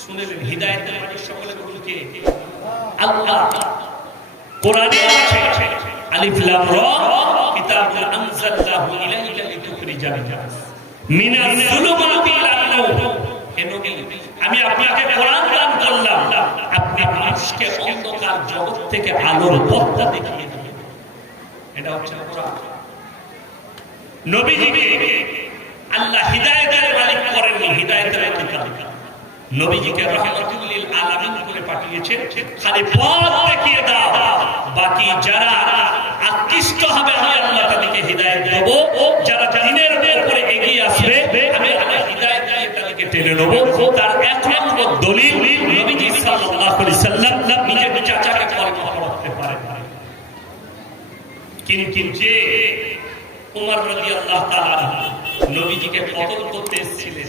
শুনেলেন হৃদায়তের মালিক সকলে কে? আল্লাহ। কোরআনে আছে, আলিফ লাম র কিতাবুন আনজালনাহু ইলাইকা লিতুখরিজান নাস। মিনাল যুলুমাতি ইলান নূর হে আমি আপনাকে কোরআন দান করলাম। আপনি মানুষকে অন্ধকার জগৎ থেকে আলোর পথটা দেখিয়ে দিবেন এটা হচ্ছে কোরআন। নবীজিকে আল্লাহ হিদায়াতের মালিক করেননি, হিদায়াতের মালিক নবীজিকে রহমতুল্লিল আলামিন করে পাঠিয়েছেন, খালি পথ দেখিয়ে দাও, বাকি যারা আকৃষ্ট হবে, আমি আল্লাহ তাদেরকে হিদায়াত দেব। যারা দিনের উপরে এগিয়ে আসবে, আমি আল্লাহ হিদায়াত দিয়ে তাদেরকে টেনে নেব। তার এক নম্বর দলিল নবীজি সাল্লাল্লাহু আলাইহি সাল্লাম নিজের চাচাকে কলমা পড়াতে পারে কিন্তু যে উমর রাদিয়াল্লাহু তাআলা নবীজিকে কতল করতে এসেছিলেন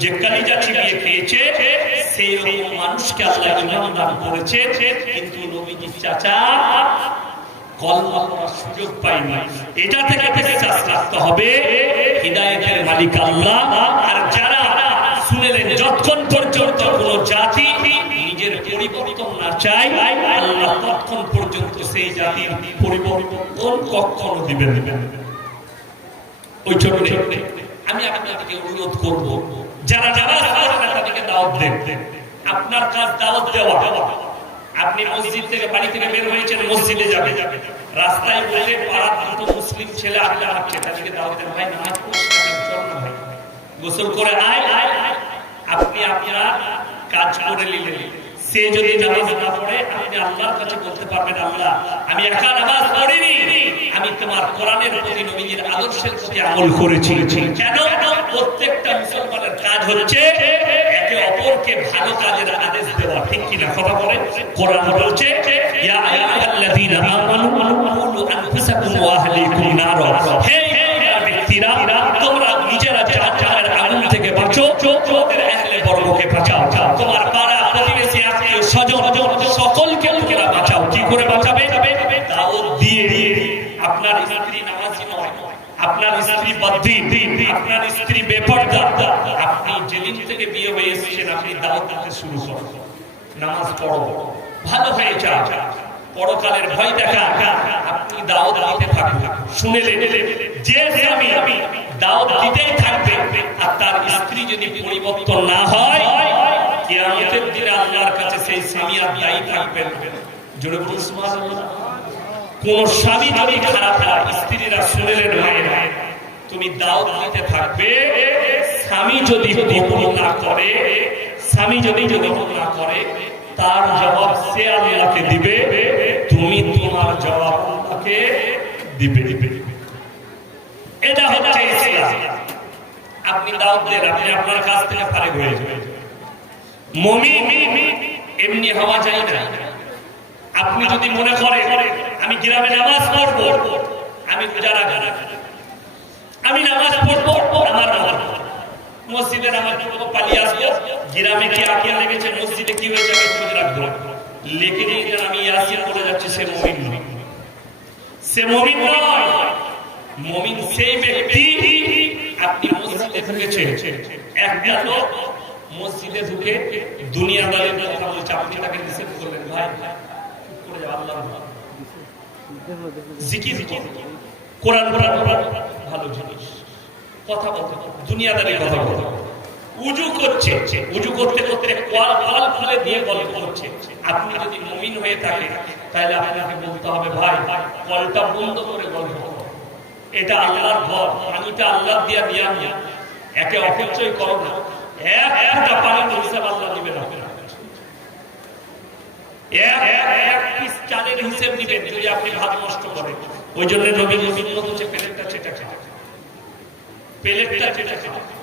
যে কালিজা চিবিয়ে খেয়েছে, সেই মানুষকে আল্লাহ ইমাম দান করেছে। কিন্তু নবীজি চাচা এটা থেকে হবে মালিক আল্লাহ। আর যারা শুনেলেন যতক্ষণ পর্যন্ত কোন জাতি নিজের পরিবর্তন না চায়, আল্লাহ ততক্ষণ পর্যন্ত সেই জাতির পরিবর্তন কখনো দিবেন ওই ছোট আমি আপনাদেরকে অনুরোধ করব, যারা যারা তাদেরকে দাওয়াত দেন। আপনার কাজ দাওয়াত দেওয়া। আপনি মসজিদ থেকে বাড়ি থেকে বের হয়েছেন, মসজিদে যাবে রাস্তায় বলে পাড়ার দুটো মুসলিম ছেলে আড্ডা হাঁটছে তাদেরকে দাওয়াত দেন। ভাই নামাজ গোসল করে আয় আয়। আপনি আপনার কাজ করে নিলেন। সে যদি নামাজ পড়ে, আপনি আল্লাহর কাছে বলতে পারবেন আমি একা নামাজ পড়িনি, আমি তোমার কোরআনের প্রতি নবীর আদর্শের প্রতি আমল করেছি। কেন? প্রত্যেকটা মুসলমানের কাজ হচ্ছে একে অপরকে ভালো কাজের আদেশ দেওয়া। ঠিক কিনা কথা বলে কোরআন বলছে তোমরা নিজেরা আগুন থেকে বাঁচো। তোমাদের দিয়ে আপনার স্ত্রী নামাজি নয়, আপনার স্ত্রী বদ্দিন, আপনার স্ত্রী বেপর্দা। আপনি যেদিন থেকে বিয়ে হয়ে এসেছেন, আপনি দাওয়াত দিতে শুরু করুন। নামাজ পড়ো। ভালো হয়ে যাও পরকালের ভয় দেখা। আপনি দাওয়াত দিতে থাকুন। শুনেলেন যে স্বামী দাওয়াত দিতেই থাকবে, আর তার স্ত্রী যদি পরিবর্তন না হয়, কিয়ামতের দিনে আল্লাহর কাছে সেই স্বামী আর দায়ী থাকবেন জোরে বলুন সুবহানাল্লাহ। কোন স্বামী যদি খারাপ হয়, স্ত্রীরা শুনেলেন ভাইয়েরা তুমি দাওয়াত দিতে থাকবে, স্বামী যদি গোপন না করে, স্বামী যদি যদি না করে, তার জবাব সে আল্লাহকে দিবে, তুমি তোমার জবাব আল্লাহকে দিবে। দিবে এটা হচ্ছে ইসলাম। আপনি দাওয়াত দেন, আপনি আপনার কাছ থেকে ফারেক হয়ে যাবেন মমিন এমনি হওয়া যায় না। আপনি যদি মনে করে আমি গ্রামে নামাজ পড়ব, আমি যারা আমি নামাজ পড়ব, আমার নামাজ মসজিদে নামাজ পড়ব, পালিয়ে আসব। গ্রামে কি আকিয়া লেগেছে মসজিদে কি হয়েছে আমি খোঁজ রাখব? লেখে দিয়ে আমি ইয়াসিন পড়ে যাচ্ছি, সে মমিন নয়। সে মমিন মমিন সেই ব্যক্তি, আপনি মসজিদে ঢুকেছে। একটা লোক মসজিদে ঢুকে দুনিয়াদারের কথা বলছে, আপনি তাকে নিষেধ করলেন, ভাই করে যাও, আল্লাহর ভয়। জিকির কর। কোরআন কোরআন কোরআন। ভালো জিনিস। কথা বলতে দুনিয়াদারি কথা বলতে উজু করছে। উজু করতে করতে কল কল খুলে দিয়ে গল্প করছে। আপনি যদি মুমিন হয়ে থাকে তাহলে আপনাকে বলতে হবে, ভাই, কলটা বন্ধ করে গল্প এটা আল্লাহর ঘর। পানিটা আল্লাহ দিয়া দিয়া নিয়া একে অপচয় করো না। এক একটা পানির হিসাব আল্লাহ দিবে না। এক পিস চালের যদি আপনি ভাত নষ্ট করেন। ওই জন্য নবী হচ্ছে, প্লেটটা খাওয়া প্লেটটা খাওয়া